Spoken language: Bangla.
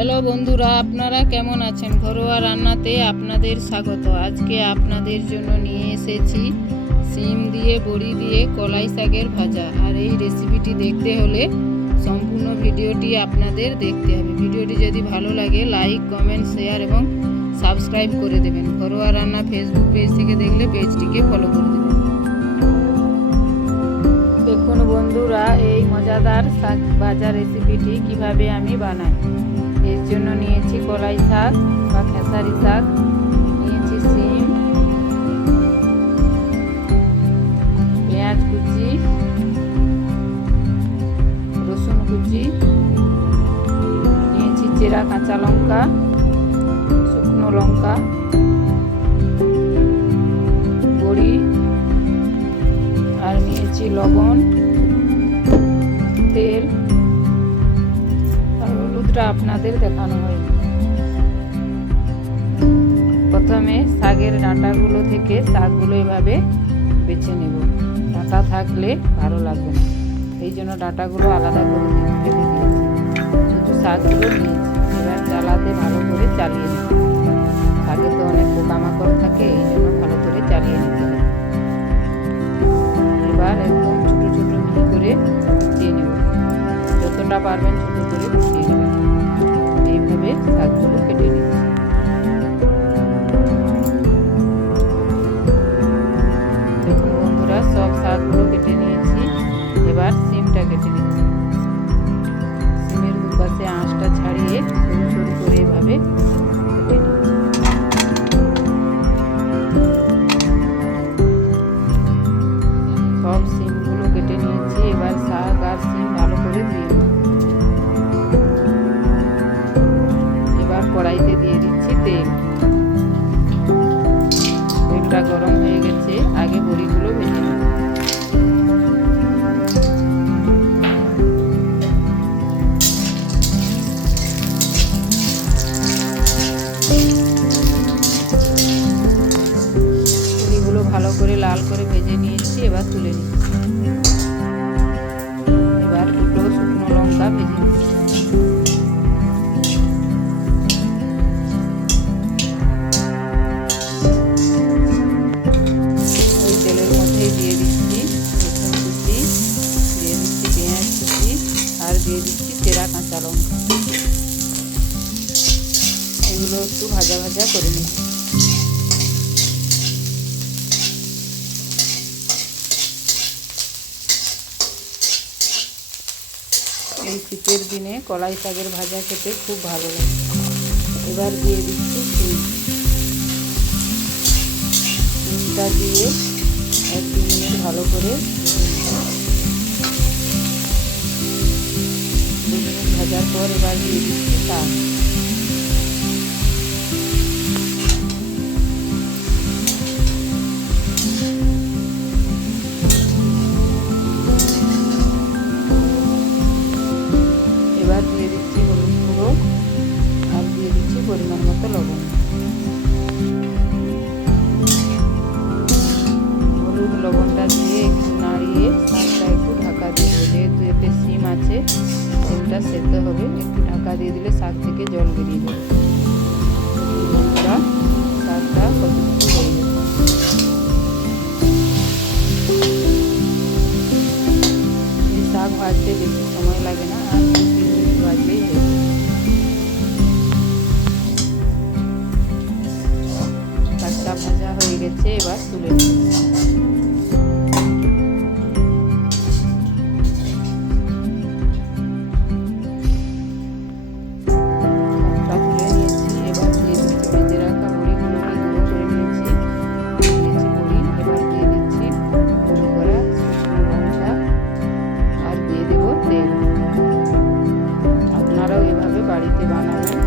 হ্যালো বন্ধুরা, আপনারা কেমন আছেন? ঘরোয়া রান্নাতে আপনাদের স্বাগত। আজকে আপনাদের জন্য নিয়ে এসেছি শিম দিয়ে বড়ি দিয়ে কলাই শাকের ভাজা। আর এই রেসিপিটি দেখতে হলে সম্পূর্ণ ভিডিওটি আপনাদের দেখতে হবে। ভিডিওটি যদি ভালো লাগে লাইক, কমেন্ট, শেয়ার এবং সাবস্ক্রাইব করে দেবেন। ঘরোয়া রান্না ফেসবুক পেজ থেকে দেখলে পেজটিকে ফলো করে দেবেন। দেখুন বন্ধুরা, এই মজাদার শাক ভাজা রেসিপিটি কিভাবে আমি বানাই। এর জন্য নিয়েছি কলাই শাক বা খেসারি শাক, নিয়েছি শিম, পেঁয়াজ কুচি, রসুন কুচি, নিয়েছি চেরা কাঁচা লঙ্কা, শুকনো লঙ্কা, বড়ি, আর নিয়েছি লবণ, তেল আর হলুদটা আপনাদের দেখানো হয়। প্রথমে শাকের ডাঁটাগুলো থেকে শাকগুলো এভাবে বেছে নেব। ডাঁটা থাকলে ভালো লাগবে না, এই জন্য ডাঁটাগুলো আলাদা করে ফেলে দিয়েছি। শুধু শাকগুলো নিয়েছি। এবার চালাতে ভালো করে চালিয়ে নেব। শাকে তো অনেক পোকামাকড় থাকে, এই জন্য ভালো করে চালিয়ে নিতে হবে। এবার একদম ছোট ছোট মিহি করে কুচিয়ে নেব। যতটা পারবেন ছোট করে কুচিয়ে নেবেন। এইভাবে শাকগুলো কেটে নিচ্ছি। দেখুন বন্ধুরা, সব শাকগুলো কেটে নিয়েছি। এবার শিমটা কেটে নিচ্ছি। শিমের দুপাশে আঁশটা ছাড়িয়ে সরু সরু করে এভাবে কেটে নিচ্ছি। সব শিমগুলো কেটে নিয়েছি। এবার শাক আর শিম ভালো করে ধুয়ে নেব। এবার কড়াইতে দিয়ে দিচ্ছি তেল। তেলটা গরম হয়ে গেছে, আগে বড়িগুলো ভেজে নেব। বড়িগুলো ভালো করে লাল করে ভেজে নিয়েছি। এবার তুলে নিচ্ছি। এবার দুটো শুকনো লঙ্কা ভেজে নিচ্ছি। ওই তেলের মধ্যেই দিয়ে দিচ্ছি রসুন কুচি, দিয়ে দিচ্ছি পেঁয়াজ কুচি, আর দিয়ে দিচ্ছি চেরা কাঁচা লঙ্কা। এগুলো একটু ভাজা ভাজা করে নিচ্ছি। এই শীতের দিনে কলাই শাকের ভাজা খেতে খুব ভালো লাগে। এবার দিয়ে দিচ্ছি শিম। শিমটা দিয়ে 1-2 মিনিট ভালো করে 2 মিনিট ভাজার পর এবার দিয়ে দিচ্ছি শাক। এবার দিয়ে দিচ্ছি হলুদ গুঁড়ো, আর দিয়ে দিচ্ছি পরিমাণ মতো লবণ। হলুদ লবণটা দিয়ে একটু নাড়িয়ে শাকটা একটু ঢাকা দিয়ে দেবো। যেহেতু এতে শিম আছে, শিমটা সেদ্ধ হবে। একটু ঢাকা দিয়ে দিলে শাক থেকে জল বেরিয়ে যাবে। বন্ধুরা, শাকটা কতটুকু হয়ে গেছে। এই শাক ভাজতে বেশি সময় লাগে না, আর 2-3 মিনিট ভাজলেই হয়ে যাবে। শাকটা ভাজা হয়ে গেছে, এবার তুলে নিচ্ছি। শাকটা তুলে নিয়েছি। এবার দিয়ে দিচ্ছি ভেজে রাখা বড়িগুলোকে গুঁড়ো করে নিয়েছি। বড়ি। এবার দিয়ে দিচ্ছি গুঁড়ো করা শুকনো লঙ্কা, আর দিয়ে দেবো তেল। আপনারাও এভাবে বাড়িতে বানাবেন।